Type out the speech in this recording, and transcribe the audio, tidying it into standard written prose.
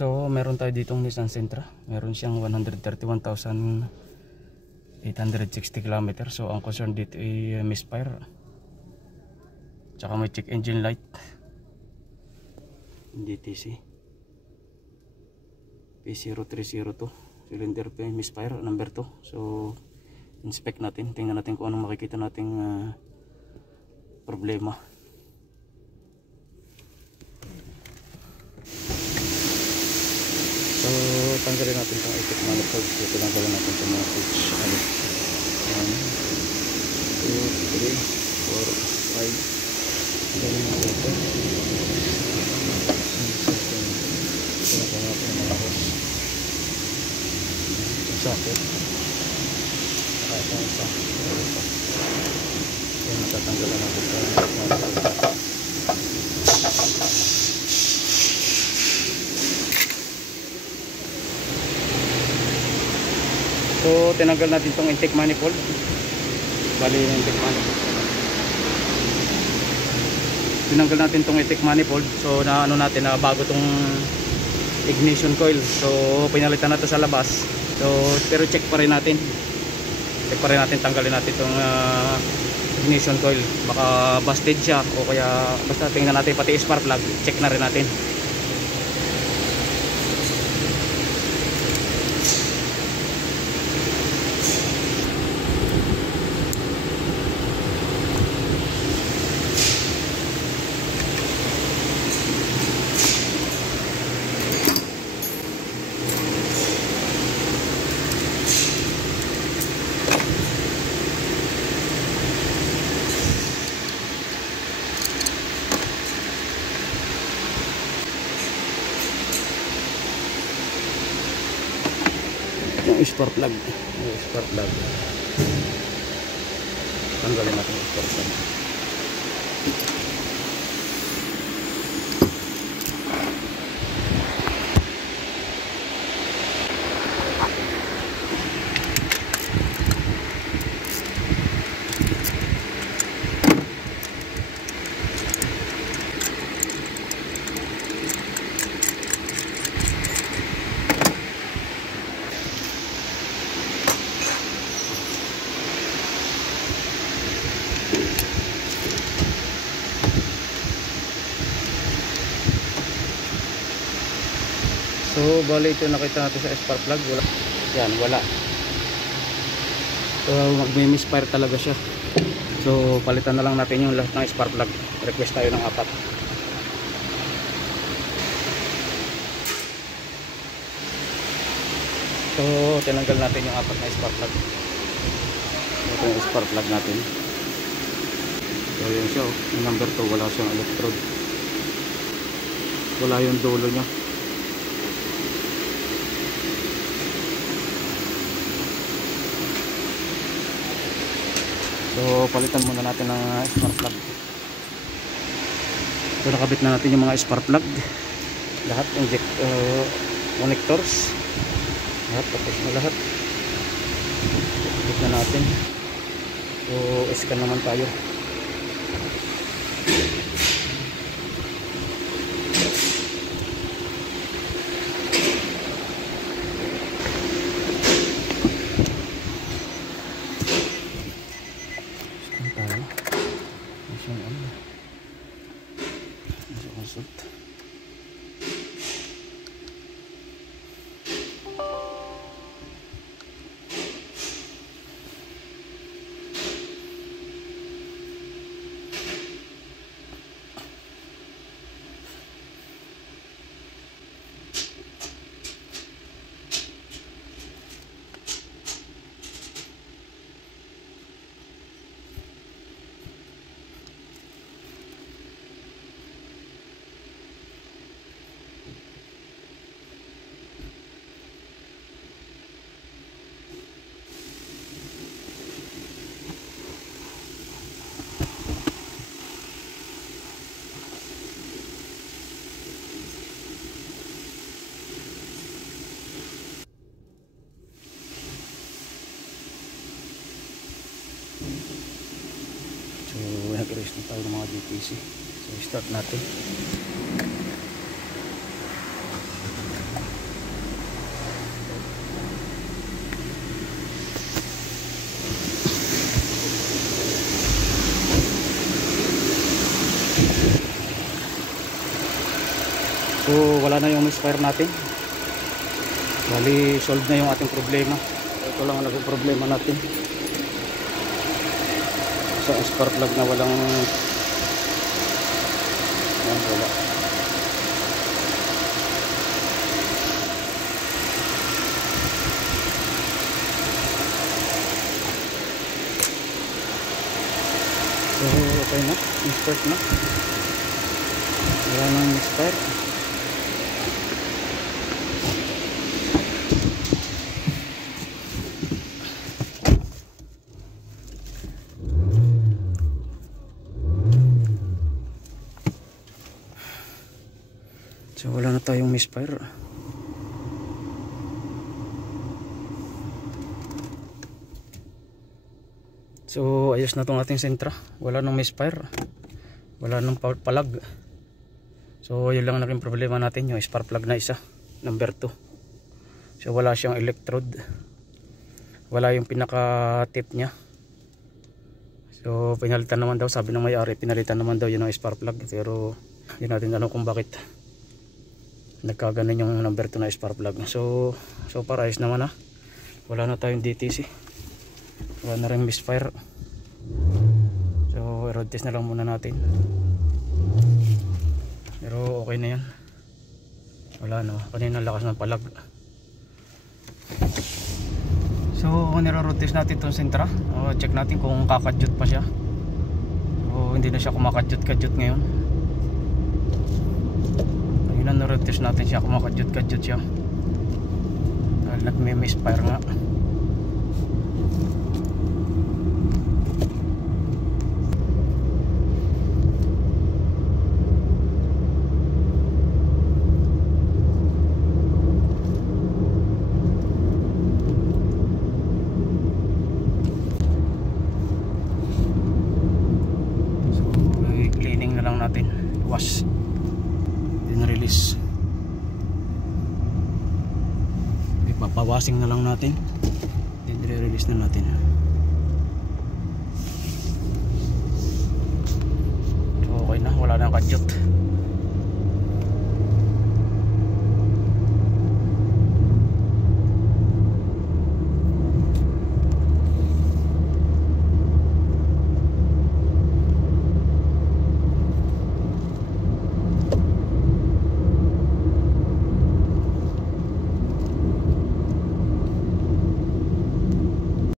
So meron tayo ditong Nissan Sentra. Meron siyang 131,860 km. So ang concern dito ay misfire, tsaka may check engine light, DTC P0302, cylinder P, misfire number 2. So inspect natin, tingnan natin kung anong makikita nating problema. So tanggalin natin itong electric manifold. So tanggalin natin itong mga switch. 1, 2, 3, 4, 5. Tanggalin natin ito. Tanggalin natin ang mga hose. Itong socket. Saka itong isa. So matatanggalan natin itong manifold. So tinanggal natin itong intake manifold. Bali yung intake manifold. Tinanggal natin itong intake manifold. So na ano natin na bago itong ignition coil. So pinalitan na ito sa labas. So pero check pa rin natin. Check pa rin natin, tanggalin natin itong ignition coil. Baka busted siya o kaya basta tingnan natin pati spark plug. Check na rin natin. Yung spark plug, tanggalin natin yung spark plug. So bali ito nakita natin sa spark plug, wala. Yan, wala. So magmi-misfire talaga siya. So palitan na lang natin yung lahat ng spark plug. Request tayo ng 4. So tinanggal natin yung 4 na spark plug. Ito yung spark plug natin. So yun siya, yung number 2, wala siyang electrode. Wala yung dulo niya. So palitan muna natin ng spark plug. So nakabit na natin yung mga spark plug. Lahat connectors. Lahat, tapos na lahat. Nakabit na natin. So scan naman tayo. So nag-erase na tayo ng mga DTC. So start natin. So wala na yung misfire natin. Bali solve na yung ating problema. Ito lang ang naging problema natin sa spark plug na walang wala. So okay na, misfire na, wala nang misfire. So wala na tayong misfire. So ayos na tong ating sentra. Wala nang misfire, wala nang palag. So yun lang naging problema natin, yung spark plug na isa, number 2. So wala siyang electrode, wala yung pinaka tip nya. So pinalitan naman daw, sabi ng may-ari, pinalitan naman daw yun ang spark plug. Pero hindi natin alam kung bakit nagkaganon yung number 2 na spark plug. So far ayos naman na. Wala na tayong DTC, wala na rin misfire. So road test na lang muna natin. Pero okay na yan. Wala no, kanina lakas ng palag. So niro-road test natin itong sentra. Check natin kung kakadyot pa siya o hindi na siya kumakadyot-kadyot ngayon. Road test natin siya, kumakadyot-kadyot siya dahil nagme-misfire nga. So cleaning na lang natin, wash, then release. Papawasing na lang natin, then re-release na natin. So okay na, wala nang kadyot.